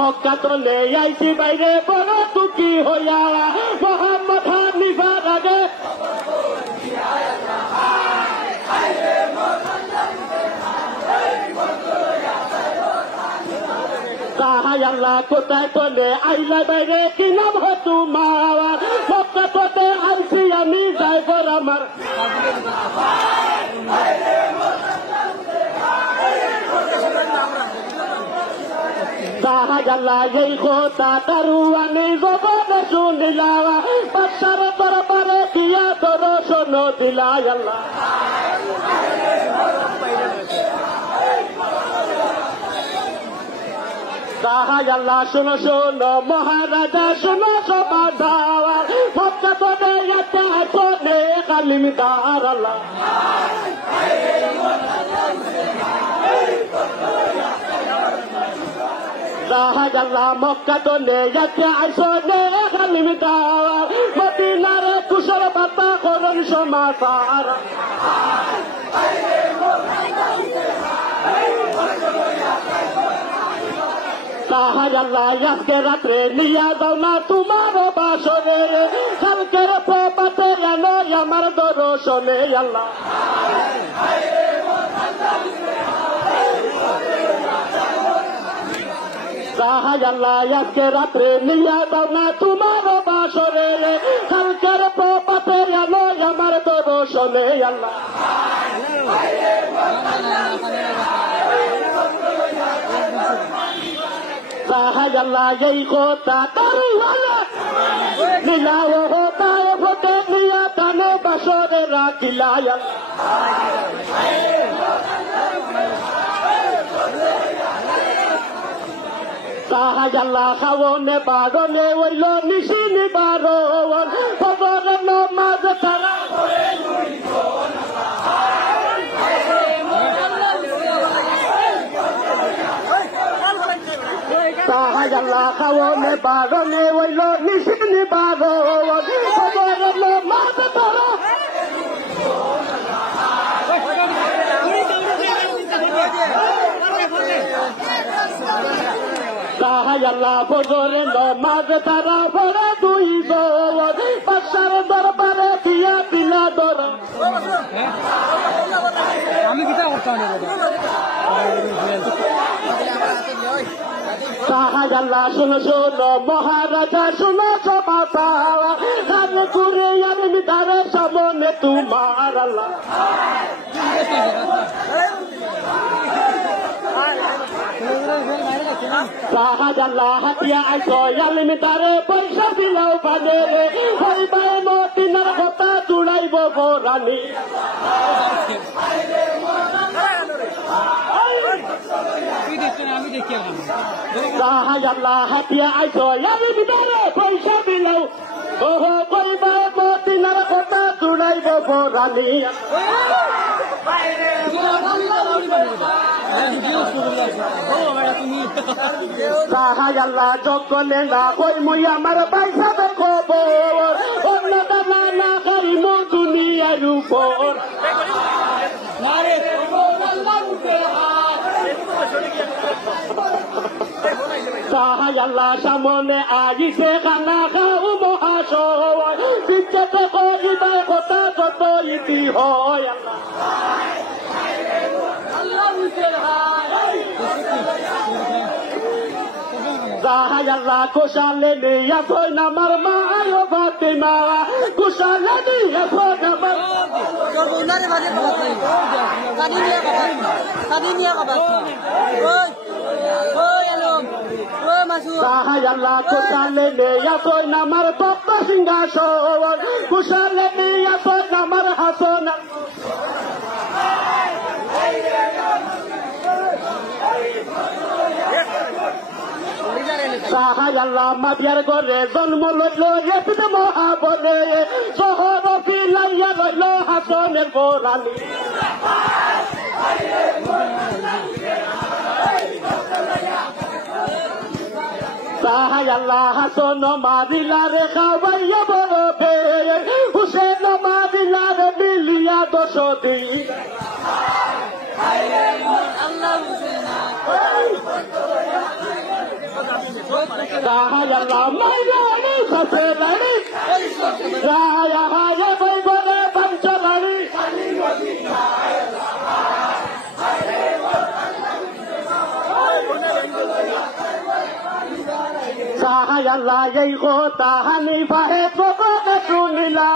মক্কা তলে আইছি বাইরে বড় দুঃখী হইয়া মোহাম্মদ হানিফার আগে তাহাই আল্লাহ কোথায় তলে আইলা বাইরে কি নাম হতু মাওয়ার মক্কা তলে আইছি আমি যাইবর আমার তাহাই আল্লাহ এই কথা তারুয়ানি জবানে শুনিলা বাদশার দরবারে দিয়া দর্শন দিলা আল্লাহ তাহাই আল্লাহ শোনো শোনো মহারাজা শোনো সমাধার মক্কা তলে একটা শোনে কালিমদার আল্লাহ তাহাই আল্লাহ মক্কা তলে একটা শোনে কালিমদার মদিনারে কুশল বার্তা করুন সমাচার তাহাই আল্লাহ আজকে রাত্রে নিয়া যাও না তোমার বাসরে কালকের প্রপাতে এলো আমার দর্শনে আল্লাহ তাহাই আল্লাহ আজকে রাত্রে নিয়া যাও না তোমার বাসরে কালকের প্রপাতে এলো আমার দর্শনে আল্লাহ তাহাই আল্লাহ এই কথা তারুয়ালা নীলাও হোতায় ভোটে নিয়া দানে বাসরে রাখিলা তাহাই আল্লাহ খাওনে বারনে ওইল নিশিনি বারণ খবরে নমাজ তারা তাহাই আল্লাহ খাওনে বারনে ওইল নিশিনি বারণ খবরে নমাজ তারা তাহাই আল্লাহ ফজরে নমাজ তারা পড়ে দুই দোয়ার বাদশার দরবারে দিয়া দিলা দর আমি কিতা করতাম তাহাই আল্লাহ শোনো শোনো মহারাজা শোনো সমাচার কান করে আমি তার সামনে তোমার আল্লাহ তাহাই আল্লাহ হাতিয়া আইসো আলিম তারে পয়সা দিলাও বানে হইবাই মদিনার কথা জুড়াইব গোরানি তাহাই আল্লাহ হাতিয়া আইসো আলিম তারে পয়সা দিলাও ওহো হইবাই মদিনার কথা জুড়াইব গোরানি তাহাই আল্লাহ জগলে না কই মুই আমার পয়সা দেখো অন্য দানা না করিম দুনিয়ার উপর তাহাই আল্লাহ সামনে আজিছে খানা খাও মহাশয় চিন্তাতে করিবাই কথা যত ইতি হয় তাহাই আল্লাহ কোশালে নিয়া ফোন আমার মা আয়ো ফাতেমা কোশালে নিয়া ফোন আমার তাহাই আল্লাহ কোশালে নিয়া ফোন আমার তপ্ত সিংহাসন কোশালে নিয়া ফোন আমার হাসন তাহাই আল্লাহ মাতিয়ার ঘরে জন্ম লইল এসে মহাবলে শহর ফিলাইয়া লইল হাসনের গোরানি তাহাই আল্লাহ হাসন মারিলা রে খাওয়াইয়া বড় ফের হুসেন মারিলা রে মিলিয়া দোষ দিন Allah, my lady, Saturday, Raya, Haya, Baybore, Panchalari, Allah, Yego, Tahani, Fahe, Poko, Sunila,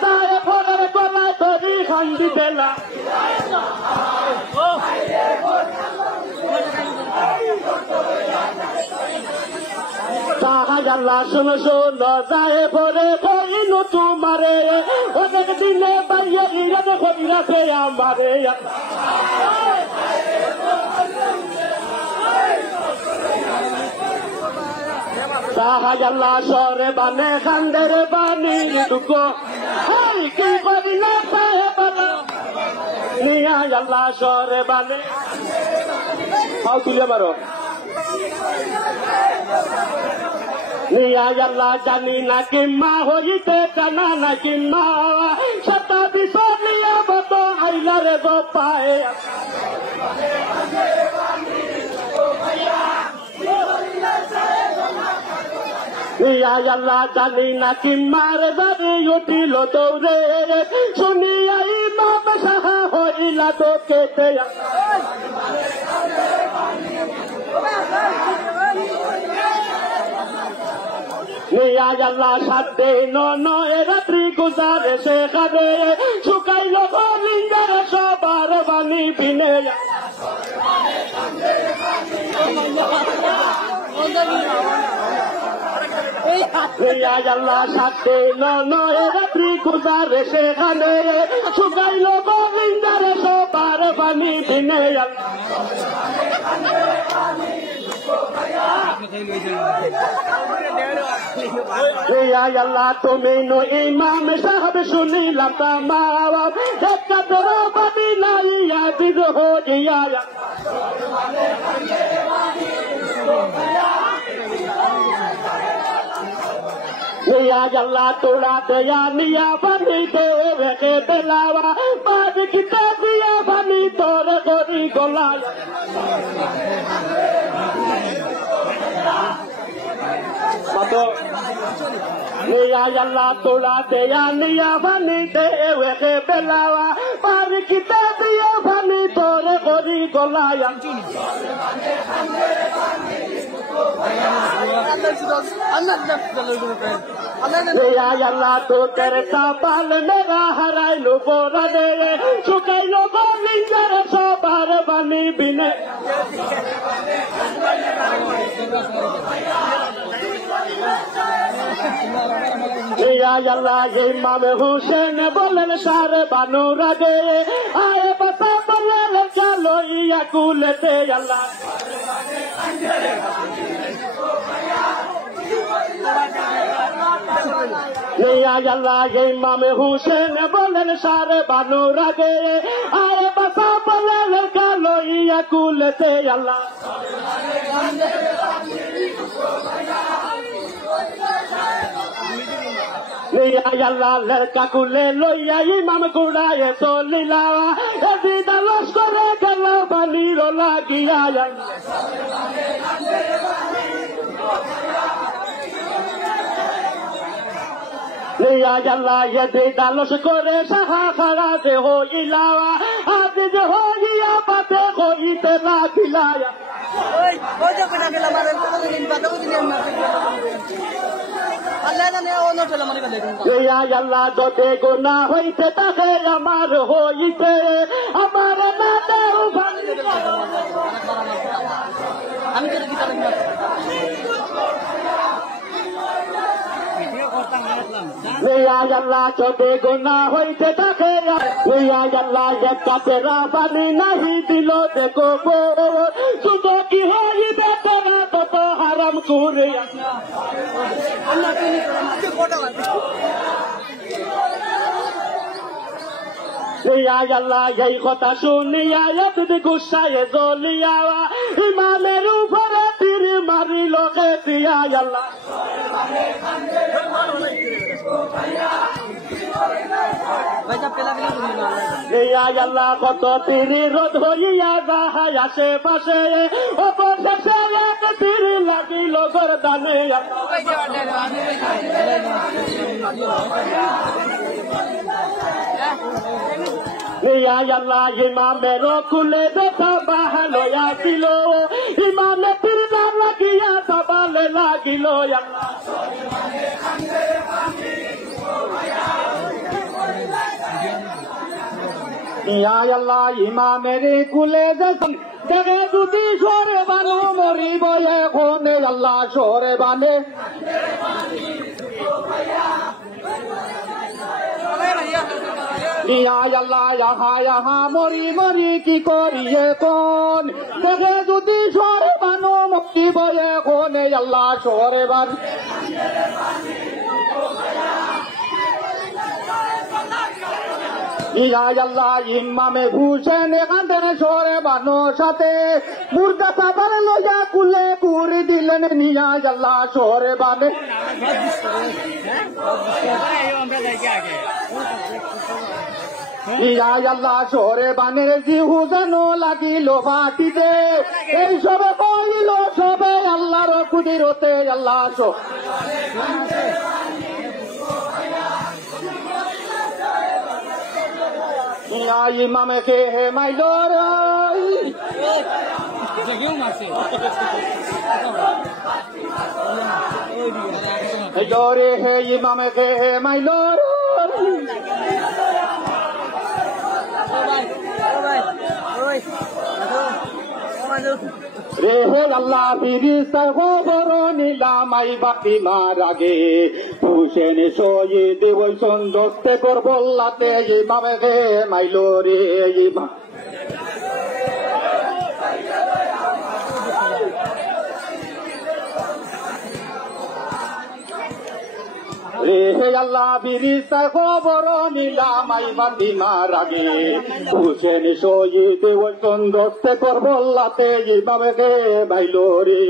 Sae, Poder, Kola, Tori, Handitella. Allah, Suno, Zae, Pore, Poino, Tumare, Oda, Dile, Bayo, Ira, Hobira, Pea, Marea. Allah, Sore, Bane, Handere, Bani, Duko, Hey, keep on the left, Nia, Allah, Sore, Bane. How to Yamaro? Nia, Allah, Janina, Kimma, Hojite, Kanana, Kimma, Shata, Bisonia, Boto, Aila, Pae. Nia, Allah, Janina, Kimma, Revadi, Yutilo, Dore, Sunia, Imam, Saha, Hojila, Doketea. Nia, Allah, Sade, no, Eratri, Guzare, Sekade, Sukailo, Linda, Sabar, Bani, Pinea. Nia, Allah, Sade, no, Eratri, Guzare, Sekade, Sukailo, Linda, Sabar, Bani, Pinea. Allah, Tomino, Imam, Sahab, Suni, Latamawa, Ekatara, Badila, Bido, Hodia. Allah, Tola, Tayania, Banito, Rekelawa, Badikitavia, Banito, Rekori, Golaya. Nia, Allah, Tola, Tayania, Banito, Rekelawa, Badikitavia, Banito, Rekori, Golaya. Allah, to Teresa, Pal, Mera, Harai, Lubora, Sukai, Lobo, Lingar, Sobar, Bani, Bine. Allah, Imam Hussein, Bolan, Sare, Banura, Aye, Pata, Bolan, Jalo, Yakulete, Allah. Nia, Allah, Imam Hussein, Bolan, Sare, Banura, Aye, Pata, Bolan, Jalo, Yakulete, Allah. Nia, Allah, Lerkakule, Loya, Imam Kuraye, Solilawa, Edida, Los Correcala, Baniro, La Guiaya. Nia, Allah, Edida, Los Correcala, Jara, de Hoyilawa, Adi de Hoyia, Pate, Hoyite, La Guiaya. Oye, que la madre está en el patio de mi madre. Allah ne ono tela mari bale dunga ya Allah do te guna hoite ta he amar hoite amar na te ubhan ami to gitar na ya Allah do te guna hoite ta he ya Allah ye ka tera bani nahi dilo de ko sudo ki hoyi be tera to haram kure Allah ke ni kota Ya Allah, yei khota suniya yat de gussa ye zoliya imam rufara tir mari loge diya Allah Ya Allah, koto tiri rod hoiya da ashe pashe o bose se পীর লাগিল গরদানে আল্লাহ ইমামের খুলে দেখা বাহালো আসিল ইমামে পীর না লাগিয়া সবালে লাগিল আল্লাহ ইমামের কুলে দেখে যদি সরে বানো মরিব এখন আল্লাহ সরে বানে আল্লাহ ইহা ইহা মরি মরি কি করিয়ে কোন দেখে যদি সরে বানো মরিব এখন আল্লাহ সরে বান আল্লাহ ইমামে ভূষণ এখান থেকে সরে বানো সাথে মুর্দা সাবার লইয়া কুলে কুড়ি দিলেন নিয়া আল্লাহ সরে বানে আল্লাহ সরে বানের জিহু যেন লাগিল মাটিতে এই সবে কইল সবে আল্লাহর কুদিরতে আল্লাহ ইমামে কে হে মাইলর হে ইমামে কে হে মাইলর রে হে আল্লাহ ফিরিস্তা খবর নিলাম আই বাতি মার আগে হুসেন শহীদ হইছেন দস্তে করবল্লাতে ইমামে কে মাইলো রে ইমাম রে আল্লাহ ফিরিস্তা খবর নিলাম আই বাতি মার আগে হুসেন শহীদ হইছেন দস্তে করবল্লাতে ইমামে কে মাইলো রে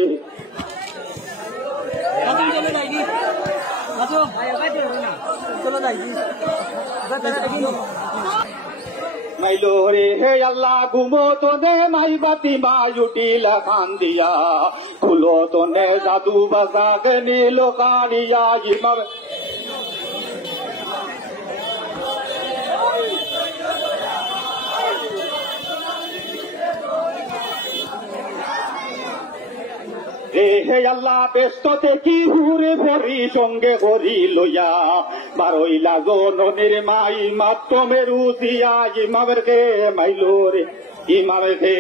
মাইলো রে হে আল্লাহ ঘুমো তো নে মাই বাতি মাই উঠিলা খান দিয়া খুলো তো নে জাদু বাজা কে নীল কানিয়া ইমাম হে আল্লাহ ব্যস্ত থেকে হুরে ভরি সঙ্গে করি লইয়া বারইলা জননের মাই মাত্র মেরু দিয়া ইমামের কে মাইলো রে ইমামের কে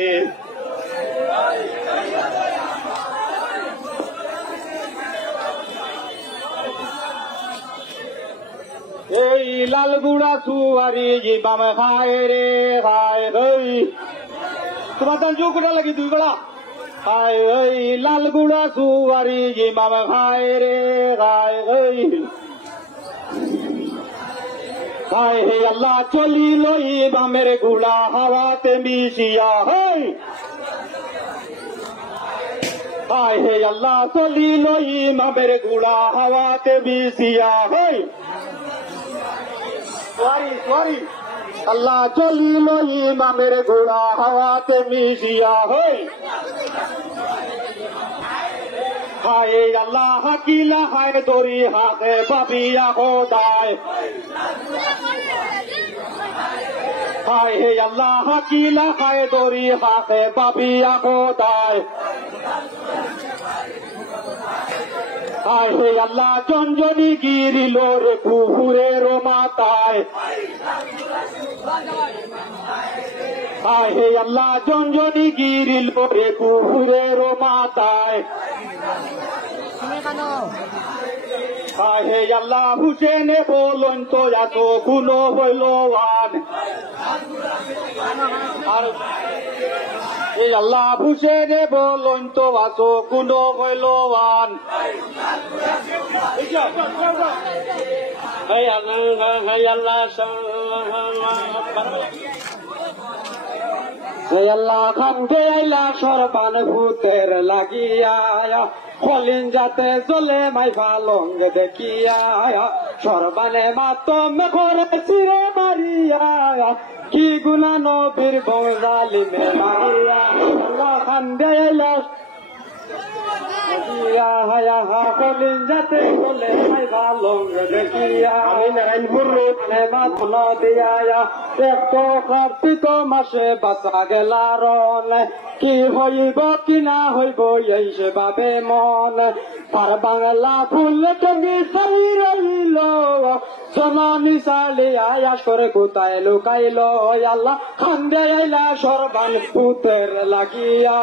এই লাল গুড়া সুয়ারি ইমাম খায় রে খায় তোমার তার চোখটা লাগি দুই বেলা খায় ওই লাল গুড়া সুয়ারি ইমাম খায় রে খায় খায় হে আল্লাহ চলিল ইমামের গুড়া হাওয়াতে মিশিয়া হয় খায় হে আল্লাহ চলিল ইমামের গুড়া হাওয়াতে মিশিয়া হয় সরি আল্লাহ চলিল ইমামের ঘোড়া হাওয়াতে মিশিয়া হয় হায় আল্লাহ হাকিলা হায় দরি হাতে পাবিয়া খোদায় হায় হে আল্লাহ হাকিলা হায় দরি হাতে পাবিয়া খোদায় হায় হে আল্লাহ চঞ্জনী গিরিল রে কুহুরের মাতায় হায় হে আল্লাহ চঞ্জনী গিরিল রে কুহুরের মাতায় হায় হে আল্লাহ হুসেনে বলুন তো এত গুলো হইলওয়ান আর এই আল্লাহ হুসেনে বলুন তো এত গুলো হইলওয়ান আল্লাহ খামকে আইলা সরবান ভূতের লাগিয়া খলিন যাতে চলে মাই ফালঙ্গ দেখিয়া সরবানে মাতম করে চিরে মারিয়া কি গুনা নবীর বংজালিমে মারিয়া আল্লাহ খামকে আইলা দেখিয়া হায়া হা কলিন যাতে বলে নাই ভালো দেখিয়া আমি নারায়ণপুর রোড নেমাত দিয়া দেখো কার্তিক মাসে বাঁচা গেলার কি হইব কি না হইব এই সেভাবে মন তার বাংলা ফুল টঙ্গি সারি রইল জননী চালিয়া আয়াস করে কোথায় লুকাইল আল্লাহ খান্দে আইলা সরবান পুতের লাগিয়া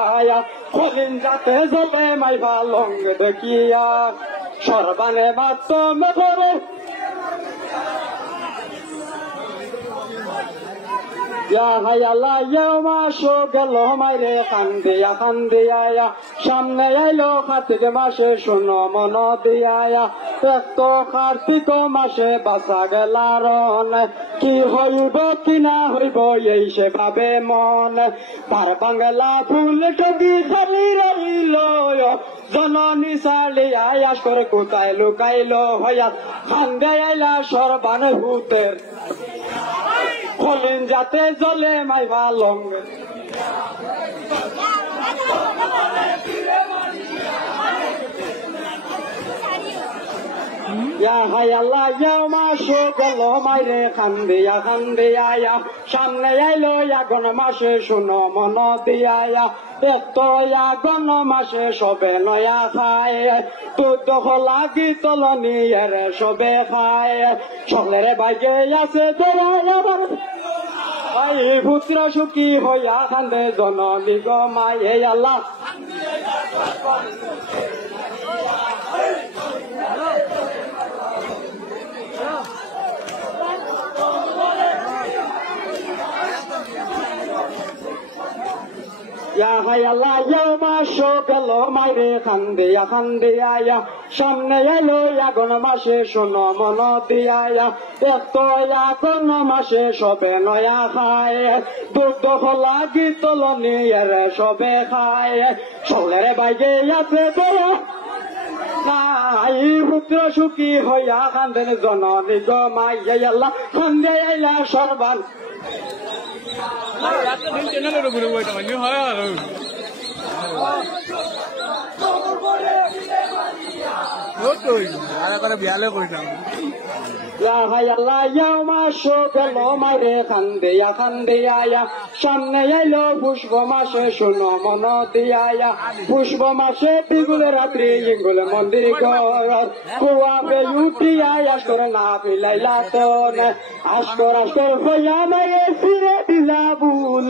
কলিন যাতে জলে মাই ভালং দেখিয়া সরবানে মাত্র মেঘরে মাসো গেল মাইরে কান্দিয়া সামনে আইলো কার্তিক মাসে শোনো মন দিয়া তো কার্তিক মাসে বাঁচা গেলার কি হইব কি না হইব এই সে ভাবে মন তার বাংলা ফুল টগি খালি রইল জননী চালিয়া আয়াস করে কোথায় লুকাইল হইয়া খান্দে আইলা সরবান ভূতের কলিন যাতে জলে মাই ভালং মাসো গেল মাইরে কান্দিয়া সামনে আইলো আগুন মাসে শুনো মন দিয়া দেখতো আগুন মাসে সবে নয়া খায় দুধ লাগি তলনি এরে সবে খায় সকলের বাইকে আছে তোরা আবার ভাই পুত্র সুখী হইয়া কান্দে জননী গো মায়ে আল্লাহ মাসো গেল মাইরে কান্দিয়া সামনে এলো আগুন মাসে শোনো মন দিয়া দেখতো আগুন মাসে সবে নয়া খায় দুধ লাগি তলনি এরে সবে খায় সকলের বাইকে আছে তোরা নাই পুত্র সুখী হইয়া কান্দেন জননী গো মাইয়া আল্লাহ কান্দে আইলা সরবান বিয়ালে করিলাম মাসো গেল মাইরে কান্দিয়া সামনে আইলো পুষ্প মাসে শোনো মন দিয়া পুষ্প মাসে পিগুলে রাত্রি ইঙ্গুল মন্দির কুয়া পে উঠিয়া আসকর না পিলাইলা তো আসকর হইয়া মায়ে ফিরে দিলা ভুল